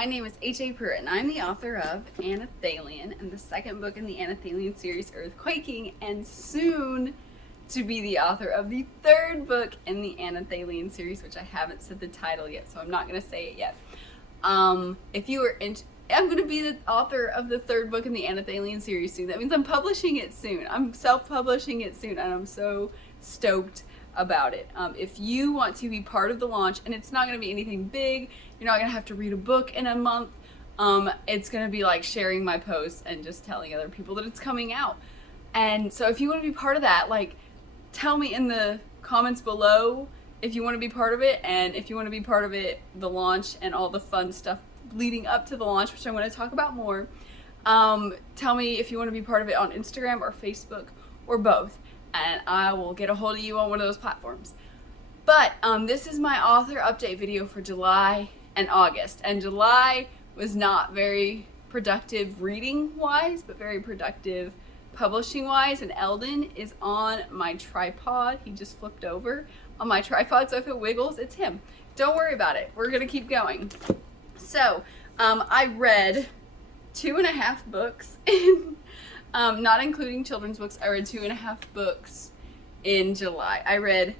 my name is HAPruitt, and I'm the author of Anelthalien, and the second book in the Anelthalien series, Earthquaking, and soon to be the author of the third book in the Anelthalien series, which I haven't said the title yet, so I'm not going to say it yet. If you are I'm going to be the author of the third book in the Anelthalien series soon. That means I'm publishing it soon. I'm self-publishing it soon, and I'm so stoked about it. If you want to be part of the launch, and it's not going to be anything big, you're not going to have to read a book in a month. It's going to be like sharing my posts and just telling other people that it's coming out. And so if you want to be part of that, like, tell me in the comments below if you want to be part of it, and if you want to be part of it, the launch and all the fun stuff leading up to the launch, which I'm going to talk about more. Tell me if you want to be part of it on Instagram or Facebook or both, and I will get a hold of you on one of those platforms. But this is my author update video for July and August, and July was not very productive reading wise, but very productive publishing wise, and Eldon is on my tripod. He just flipped over on my tripod, so if it wiggles, it's him. Don't worry about it. We're gonna keep going. So I read 2.5 books in not including children's books. I read 2.5 books in July. I read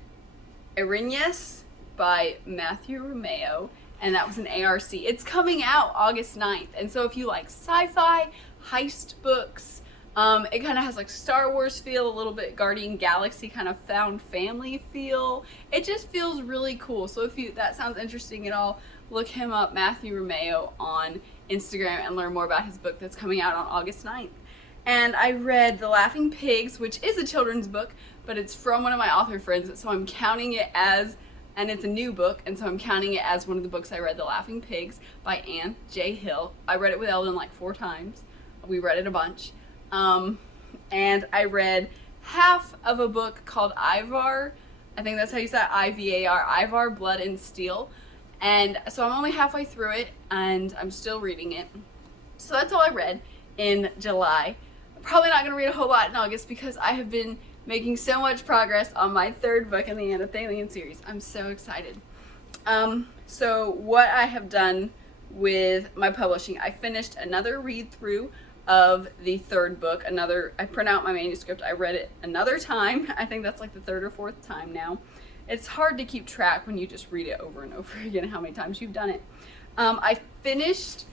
Erinyes by Matthew Romeo, and that was an ARC. It's coming out August 9th, and so if you like sci-fi, heist books, it kind of has like Star Wars feel, a little bit Guardian Galaxy kind of found family feel. It just feels really cool. So if that sounds interesting at all, look him up, Matthew Romeo, on Instagram and learn more about his book that's coming out on August 9th. And I read The Laughing Pigs, which is a children's book, but it's from one of my author friends, so I'm counting it as, and it's a new book, and so I'm counting it as one of the books I read, The Laughing Pigs by Anne J. Hill. I read it with Eldon like 4 times. We read it a bunch. And I read half of a book called Ivar. I think that's how you say it, I-V-A-R, Ivar, Blood and Steel. And so I'm only halfway through it, and I'm still reading it. So that's all I read in July. I'm probably not going to read a whole lot in August because I have been making so much progress on my third book in the Anelthalien series. I'm so excited. So what I have done with my publishing, I finished another read through of the third book. I print out my manuscript. I read it another time. I think that's like the 3rd or 4th time now. It's hard to keep track when you just read it over and over again how many times you've done it. I finished,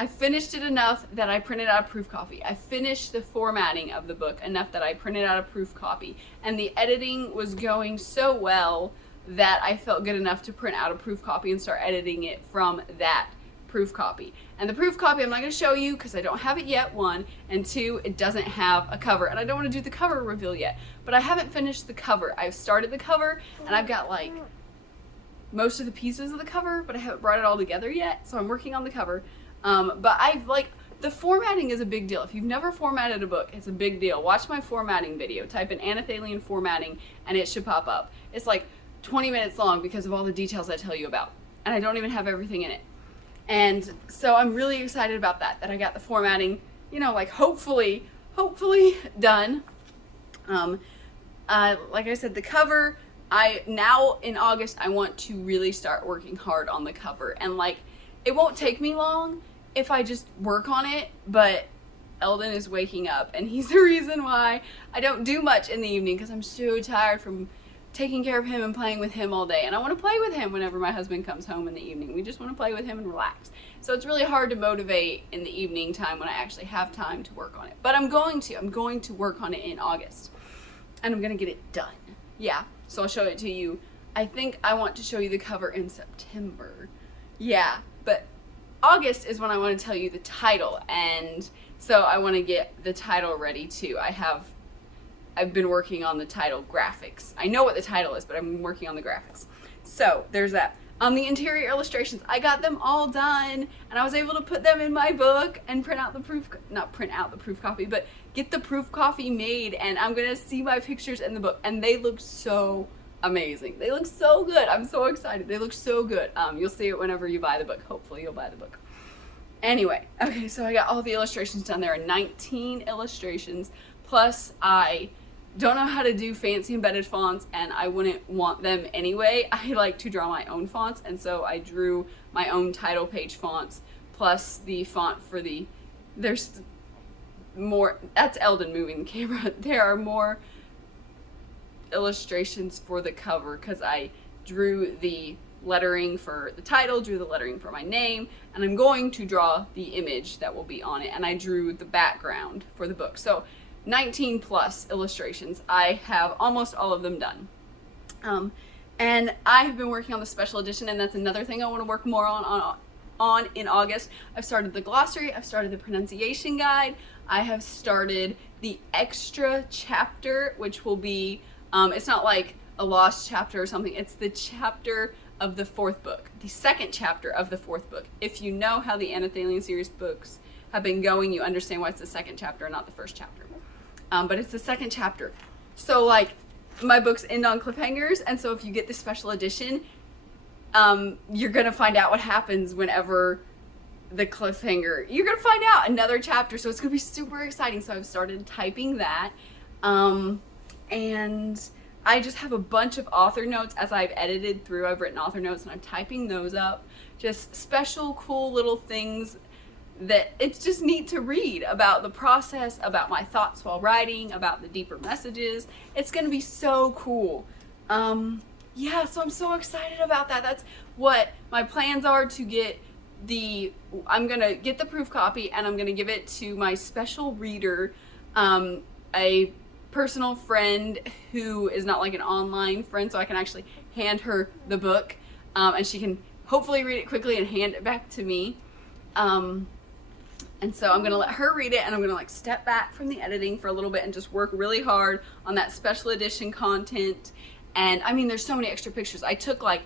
I finished it enough that I printed out a proof copy. I finished the formatting of the book enough that I printed out a proof copy. And the editing was going so well that I felt good enough to print out a proof copy and start editing it from that proof copy. And the proof copy I'm not going to show you because I don't have it yet, 1, and 2, it doesn't have a cover, and I don't want to do the cover reveal yet, but I haven't finished the cover. I've started the cover, and I've got like most of the pieces of the cover, but I haven't brought it all together yet, so I'm working on the cover. But the formatting is a big deal. If you've never formatted a book, it's a big deal. Watch my formatting video. Type in Anelthalien formatting, and it should pop up. It's like 20 minutes long because of all the details I tell you about, and I don't even have everything in it. And so I'm really excited about that I got the formatting, hopefully done. Like I said, the cover, now in August, I want to really start working hard on the cover. And it won't take me long if I just work on it, but Eldon is waking up, and he's the reason why I don't do much in the evening, because I'm so tired from taking care of him and playing with him all day, and I want to play with him whenever my husband comes home in the evening. We just want to play with him and relax. So it's really hard to motivate in the evening time when I actually have time to work on it. But I'm going to work on it in August, and I'm going to get it done. Yeah, so I'll show it to you. I think I want to show you the cover in September. Yeah, but August is when I want to tell you the title, and so I want to get the title ready too. I've been working on the title graphics. I know what the title is, but I'm working on the graphics. So there's that. The interior illustrations, I got them all done, and I was able to put them in my book and not print out the proof copy, but get the proof copy made, and I'm gonna see my pictures in the book, and they look so amazing. They look so good. I'm so excited. They look so good. You'll see it whenever you buy the book. Hopefully you'll buy the book. Anyway, okay, so I got all the illustrations done. There are 19 illustrations, plus I don't know how to do fancy embedded fonts, and I wouldn't want them anyway. I like to draw my own fonts, and so I drew my own title page fonts plus the font for there's more, that's Eldon moving the camera. There are more illustrations for the cover because I drew the lettering for the title, drew the lettering for my name, and I'm going to draw the image that will be on it, and I drew the background for the book. So 19 plus illustrations. I have almost all of them done. And I have been working on the special edition, and that's another thing I want to work more on in August. I've started the glossary, I've started the pronunciation guide, I have started the extra chapter, which will be, it's not like a lost chapter or something, it's the chapter of the fourth book, the second chapter of the fourth book. If you know how the Anelthalien series books have been going, you understand why it's the second chapter and not the first chapter. But it's the second chapter. So like my books end on cliffhangers, and so if you get the special edition, you're gonna find out what happens whenever the cliffhanger, you're gonna find out another chapter, so it's gonna be super exciting. So I've started typing that, and I just have a bunch of author notes as I've edited through. I've written author notes and I'm typing those up, just special cool little things that it's just neat to read about the process, about my thoughts while writing, about the deeper messages. It's gonna be so cool. Yeah, so I'm so excited about that. That's what my plans are, to get I'm gonna get the proof copy and I'm gonna give it to my special reader, a personal friend who is not like an online friend, so I can actually hand her the book, and she can hopefully read it quickly and hand it back to me. And so I'm gonna let her read it, and I'm gonna like step back from the editing for a little bit and just work really hard on that special edition content. And I mean, there's so many extra pictures. I took like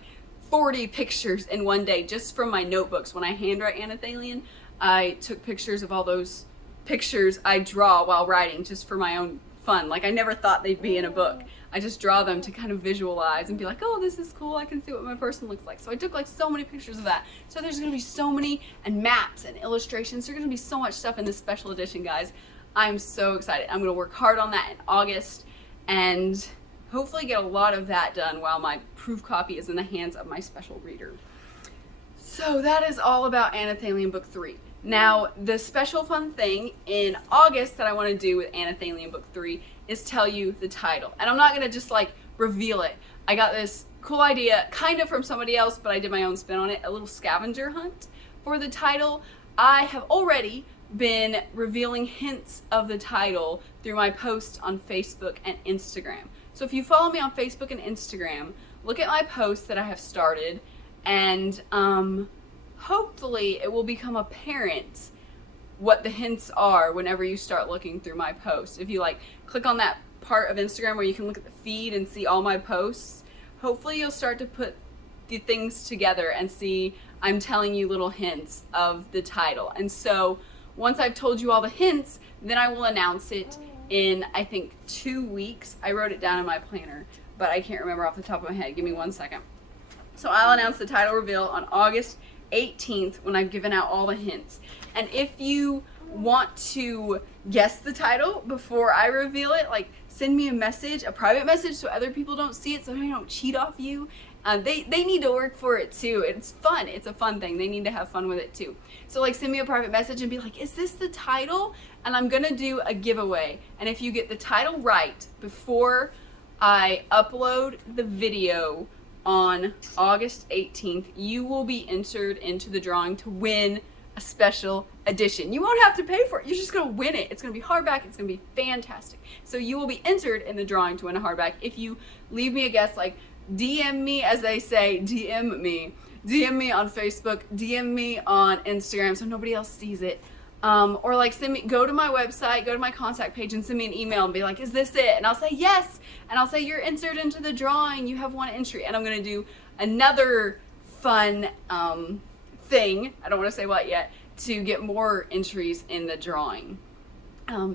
40 pictures in one day just from my notebooks. When I handwrite Anelthalien, I took pictures of all those pictures I draw while writing just for my own fun. Like I never thought they'd be in a book. I just draw them to kind of visualize and be like, oh, this is cool, I can see what my person looks like. So I took like so many pictures of that. So there's gonna be so many, and maps and illustrations. There's gonna be so much stuff in this special edition, guys. I'm so excited. I'm gonna work hard on that in August and hopefully get a lot of that done while my proof copy is in the hands of my special reader. So that is all about Anelthalien Book 3. Now, the special fun thing in August that I want to do with Anelthalien Book 3 is tell you the title. And I'm not going to just like reveal it. I got this cool idea kind of from somebody else, but I did my own spin on it, a little scavenger hunt for the title. I have already been revealing hints of the title through my posts on Facebook and Instagram. So if you follow me on Facebook and Instagram, look at my posts that I have started, and hopefully it will become apparent what the hints are whenever you start looking through my posts. If you like click on that part of Instagram where you can look at the feed and see all my posts, hopefully you'll start to put the things together and see I'm telling you little hints of the title. And so once I've told you all the hints, then I will announce it in, I think, 2 weeks. I wrote it down in my planner, but I can't remember off the top of my head. Give me 1 second. So I'll announce the title reveal on August 18th when I've given out all the hints. And if you want to guess the title before I reveal it, like send me a message, a private message, so other people don't see it, so they don't cheat off you. They need to work for it too. It's fun. It's a fun thing. They need to have fun with it too. So like send me a private message and be like, is this the title? And I'm gonna do a giveaway. And if you get the title right before I upload the video on August 18th, you will be entered into the drawing to win a special edition. You won't have to pay for it. You're just gonna win it. It's gonna be hardback. It's gonna be fantastic. So you will be entered in the drawing to win a hardback if you leave me a guess, like DM me, as they say, DM me on Facebook, DM me on Instagram so nobody else sees it. Or like go to my website, go to my contact page and send me an email and be like, is this it? And I'll say yes. And I'll say you're entered into the drawing. You have one entry. And I'm going to do another fun thing. I don't want to say what yet, to get more entries in the drawing.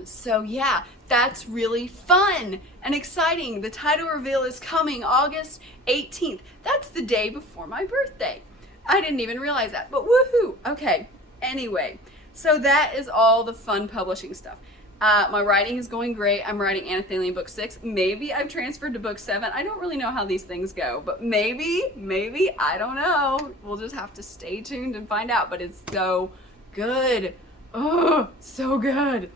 So yeah, that's really fun and exciting. The title reveal is coming August 18th. That's the day before my birthday. I didn't even realize that, but woohoo. Okay, anyway, so that is all the fun publishing stuff. My writing is going great. I'm writing Anelthalien Book 6. Maybe I've transferred to Book 7. I don't really know how these things go, but maybe, I don't know. We'll just have to stay tuned and find out, but it's so good. Oh, so good.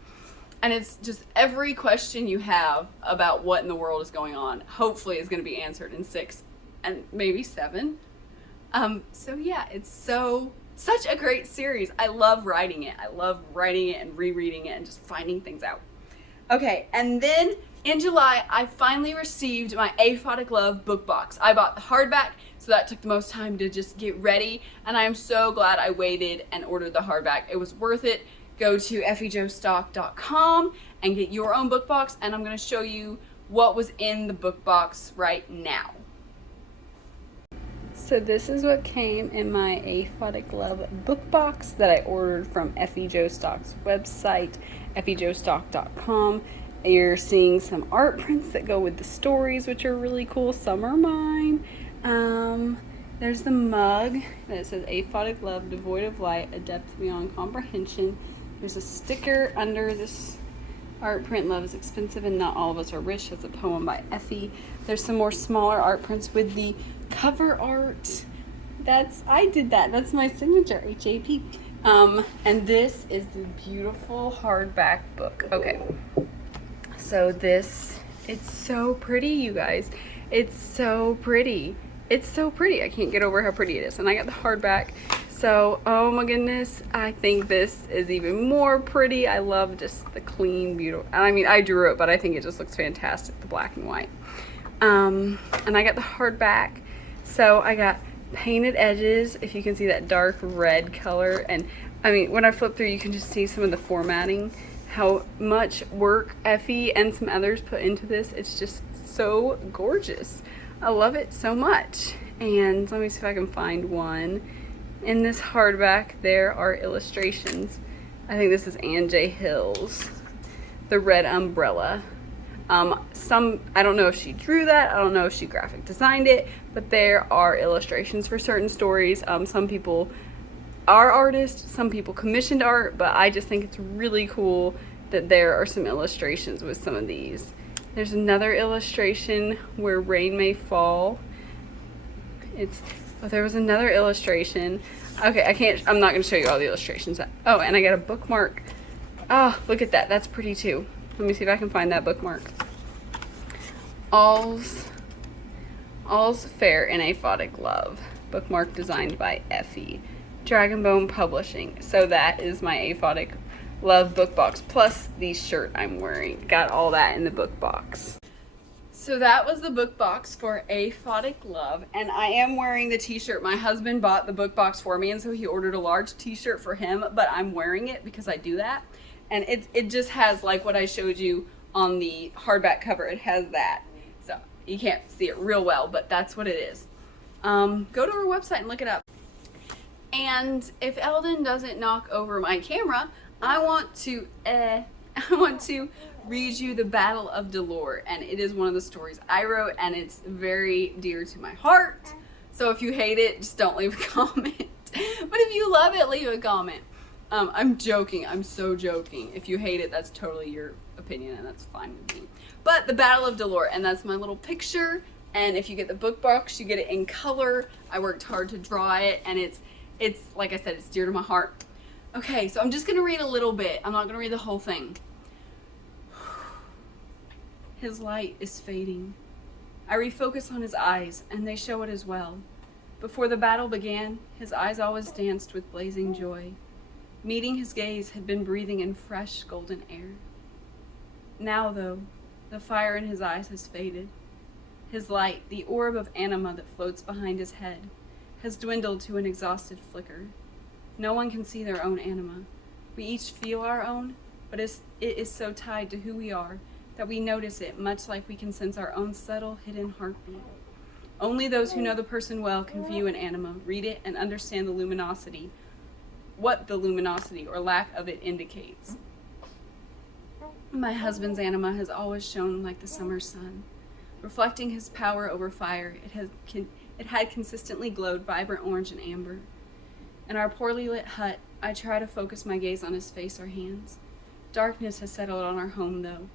And it's just every question you have about what in the world is going on, hopefully is going to be answered in 6 and maybe 7. So yeah, it's such a great series. I love writing it. I love writing it and rereading it and just finding things out. Okay, and then in July, I finally received my Aphotic Love book box. I bought the hardback, so that took the most time to just get ready, and I am so glad I waited and ordered the hardback. It was worth it. Go to effiejostock.com and get your own book box, and I'm going to show you what was in the book box right now. So this is what came in my Aphotic Love book box that I ordered from Effie Jo Stock's website, effiejostock.com. You're seeing some art prints that go with the stories, which are really cool. Some are mine. There's the mug that says Aphotic Love, devoid of light, a depth beyond comprehension. There's a sticker under this art print, Love is expensive and not all of us are rich. That's a poem by Effie. There's some more smaller art prints with the cover art. I did that. That's my signature, HAP. And this is the beautiful hardback book. Okay. So this, it's so pretty, you guys. It's so pretty. It's so pretty. I can't get over how pretty it is. And I got the hardback. So, oh my goodness, I think this is even more pretty. I love just the clean, beautiful, I mean, I drew it, but I think it just looks fantastic, the black and white. And I got the hardback. So I got painted edges, if you can see that dark red color. And I mean, when I flip through, you can just see some of the formatting, how much work Effie and some others put into this. It's just so gorgeous. I love it so much. And let me see if I can find one. In this hardback, there are illustrations. I think this is Ann J. Hill's, The Red Umbrella. I don't know if she drew that, I don't know if she graphic designed it, but there are illustrations for certain stories. Some people are artists, some people commissioned art, but I just think it's really cool that there are some illustrations with some of these. There's another illustration where rain may fall. There was another illustration. Okay, I'm not going to show you all the illustrations. Oh, and I got a bookmark. Oh, look at that. That's pretty too. Let me see if I can find that bookmark. All's Fair in Aphotic Love. Bookmark designed by Effie. Dragonbone Publishing. So that is my Aphotic Love book box, plus the shirt I'm wearing. Got all that in the book box. So that was the book box for Aphotic Love, and I am wearing the t-shirt. My husband bought the book box for me, and so he ordered a large t-shirt for him, but I'm wearing it because I do that. And it just has like what I showed you on the hardback cover. It has that. So you can't see it real well, but that's what it is. Go to our website and look it up. And if Eldon doesn't knock over my camera, I want to read you The Battle of Delore, and it is one of the stories I wrote, and it's very dear to my heart. So if you hate it, just don't leave a comment. But if you love it, leave a comment. I'm joking. I'm so joking. If you hate it, that's totally your opinion, and that's fine with me. But The Battle of Delore, and that's my little picture. And if you get the book box, you get it in color. I worked hard to draw it, and it's like I said, it's dear to my heart. Okay, so I'm just gonna read a little bit. I'm not gonna read the whole thing. His light is fading. I refocus on his eyes, and they show it as well. Before the battle began, his eyes always danced with blazing joy. Meeting his gaze had been breathing in fresh golden air. Now, though, the fire in his eyes has faded. His light, the orb of anima that floats behind his head, has dwindled to an exhausted flicker. No one can see their own anima. We each feel our own, but it is so tied to who we are that we notice it much like we can sense our own subtle, hidden heartbeat. Only those who know the person well can view an anima, read it, and understand the luminosity, what the luminosity or lack of it indicates. My husband's anima has always shone like the summer sun. Reflecting his power over fire, it had consistently glowed vibrant orange and amber. In our poorly lit hut, I try to focus my gaze on his face or hands. Darkness has settled on our home, though,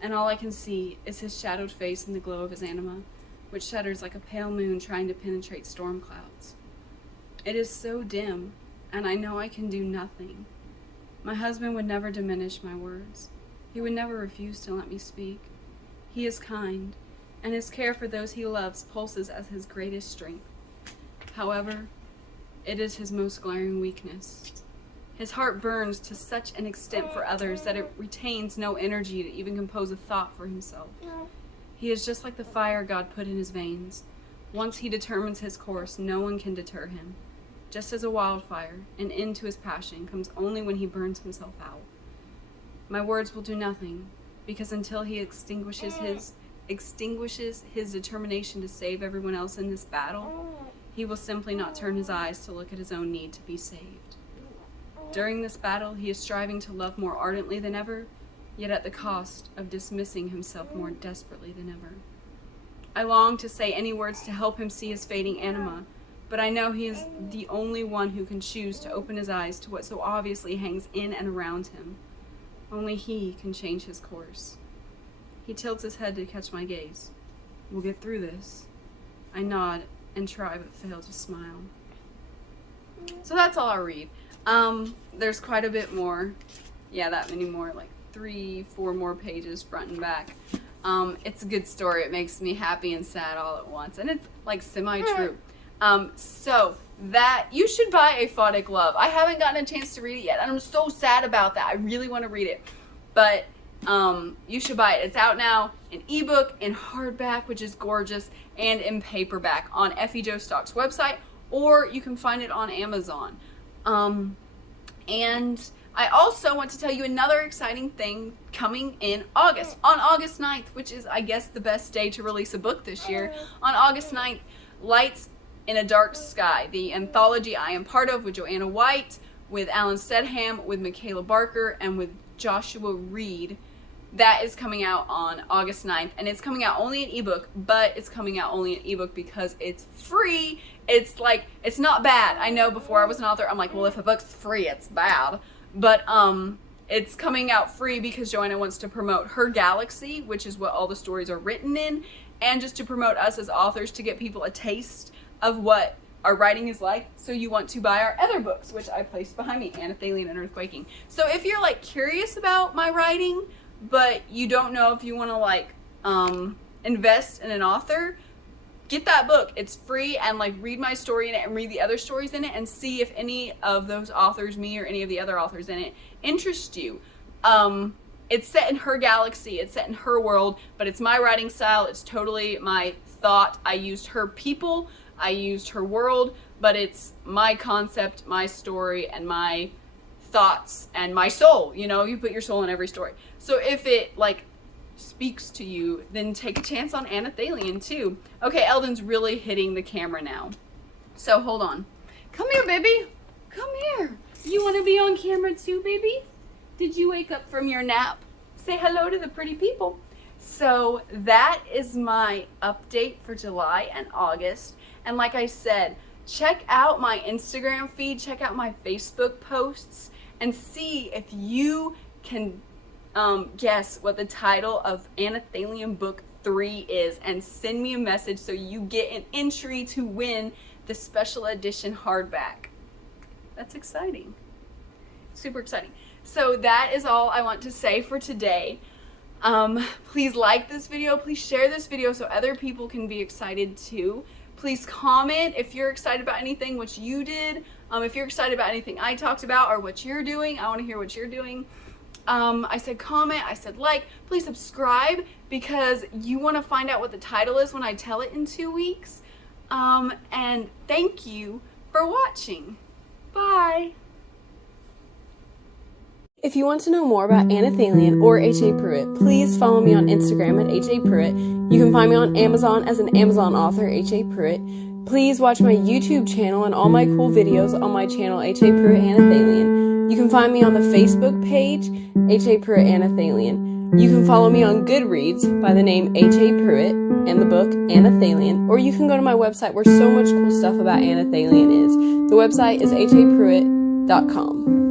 and all I can see is his shadowed face in the glow of his anima, which shudders like a pale moon trying to penetrate storm clouds. It is so dim, and I know I can do nothing. My husband would never diminish my words. He would never refuse to let me speak. He is kind, and his care for those he loves pulses as his greatest strength. However, it is his most glaring weakness. His heart burns to such an extent for others that it retains no energy to even compose a thought for himself. He is just like the fire God put in his veins. Once he determines his course, no one can deter him. Just as a wildfire, an end to his passion comes only when he burns himself out. My words will do nothing, because until he extinguishes his determination to save everyone else in this battle, he will simply not turn his eyes to look at his own need to be saved. During this battle, he is striving to love more ardently than ever, yet at the cost of dismissing himself more desperately than ever. I long to say any words to help him see his fading anima, but I know he is the only one who can choose to open his eyes to what so obviously hangs in and around him. Only he can change his course. He tilts his head to catch my gaze. We'll get through this. I nod and try but fail to smile. So that's all I'll read. There's quite a bit more. Yeah, that many more, like 3-4 more pages front and back. It's a good story. It makes me happy and sad all at once, and it's like semi-true. So that you should buy A Photic Love. I haven't gotten a chance to read it yet, and I'm so sad about that. I really want to read it, but you should buy it. It's out now in ebook, in hardback, which is gorgeous, and in paperback on Effie Joe Stock's website, or you can find it on Amazon. And I also want to tell you another exciting thing coming in August. On August 9th, which is, I guess, the best day to release a book this year. On August 9th, Lights in a Dark Sky, the anthology I am part of with Joanna White, with Alan Stedham, with Michaela Barker, and with Joshua Reed. That is coming out on August 9th, and it's coming out only in ebook, but it's coming out only in ebook because it's free. It's like, it's not bad. I know before I was an author, I'm like, well, if a book's free, it's bad. But it's coming out free because Joanna wants to promote her galaxy, which is what all the stories are written in, and just to promote us as authors, to get people a taste of what our writing is like. So you want to buy our other books, which I placed behind me, Anelthalien and Earthquaking. So if you're like curious about my writing, but you don't know if you want to like invest in an author, get that book. It's free, and like read my story in it and read the other stories in it and see if any of those authors, me or any of the other authors in it, interest you. It's set in her galaxy, it's set in her world, but it's my writing style. It's totally my thought. I used her people, I used her world, but it's my concept, my story, and my thoughts and my soul. You know, you put your soul in every story. So if it like speaks to you, then take a chance on Anelthalien too. Okay, Eldon's really hitting the camera now. So hold on. Come here, baby. Come here. You want to be on camera too, baby? Did you wake up from your nap? Say hello to the pretty people. So that is my update for July and August. And like I said, check out my Instagram feed, check out my Facebook posts, and see if you can guess what the title of Anelthalien Book 3 is, and send me a message so you get an entry to win the special edition hardback. That's exciting. Super exciting. So that is all I want to say for today. Please like this video. Please share this video so other people can be excited too. Please comment if you're excited about anything, what you did. If you're excited about anything I talked about or what you're doing, I want to hear what you're doing. I said comment, I said like. Please subscribe because you want to find out what the title is when I tell it in 2 weeks. And thank you for watching. Bye. If you want to know more about Anelthalien or HAPruitt, please follow me on Instagram at HAPruitt. You can find me on Amazon as an Amazon author, HAPruitt. Please watch my YouTube channel and all my cool videos on my channel, HAPruitt Anelthalien. You can find me on the Facebook page, HAPruitt Anelthalien. You can follow me on Goodreads by the name HAPruitt and the book Anelthalien, or you can go to my website where so much cool stuff about Anelthalien is. The website is HAPruitt.com.